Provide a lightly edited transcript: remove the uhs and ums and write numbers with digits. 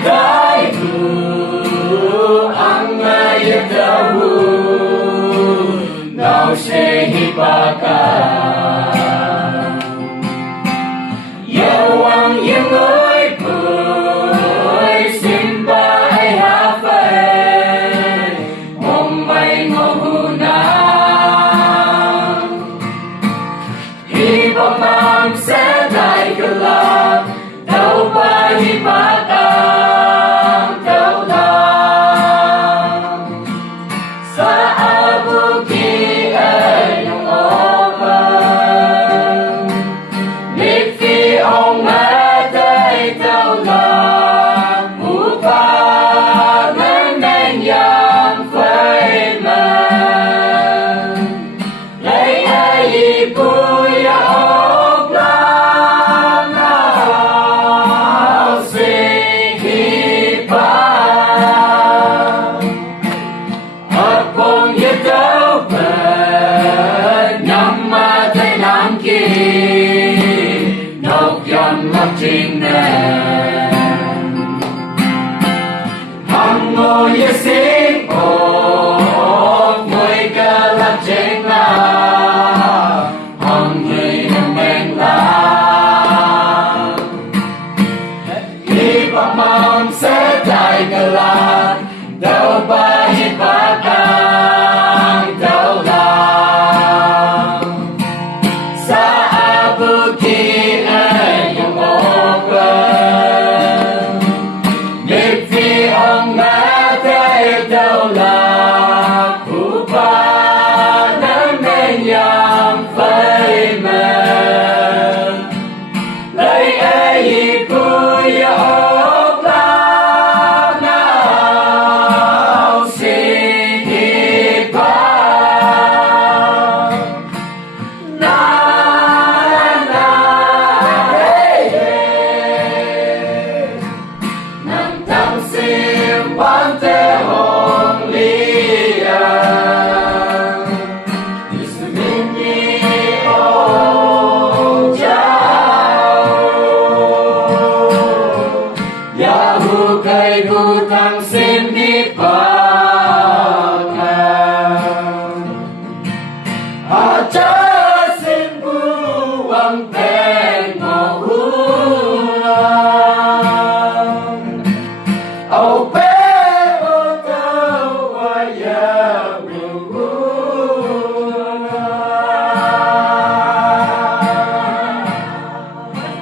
Daiku angaya dahu nau sehi baka Yawang yangoy ko'y simba ay hafay Mong may ngohuna Hibang magsaday ka lang Daw ba hibakang daw lang Sa abuki ay yung open Nigfi ong matay daw lang Upang ang nanyang fay man Lay ay ipuya og lang I'll sing hipa Upong ya daw ba Namatay ng Nốc yon lấp trình nè Hằng ngồi như sinh ốp Người cơ lấp trình là Hằng người nâng men là Hi bạc mong sẽ đại cơ là Đâu ba hi bạc càng đâu là Sa abuki ay yung open Nigfi ang matay daw lang Upang ang nanyang fay man Lay ay ipuya og lang I'll sing hipa Pante hong liang Isminyi o jauh Yahu kay gutang sinipakan Aja simbu ang